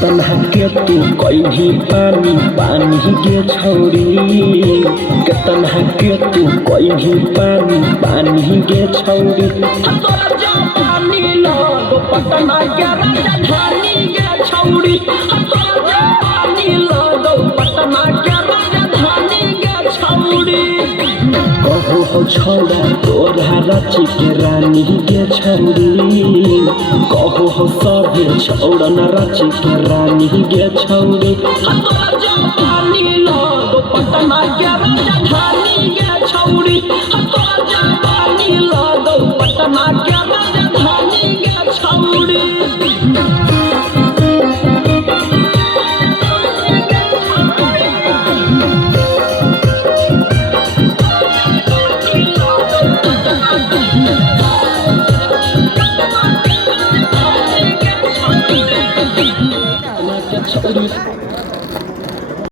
केतना के तू कहीं पानी पानी के छौरी केतना के तू कहीं पानी पानी के छौरी तोरा जापानी लगो पटना के राजधानी के छौरी तोरा जापानी लगो पटना के राजधानी के छौरी कहो हो छोड़ा तोरा रांची के रानी के छौरी कहो हो सभे छोड़ा न रांची के रानी के छौरी तोरा जापानी लगो पटना के राजधानी के छौरी तोरा जापानी लगो पटना के राजधानी के छौरी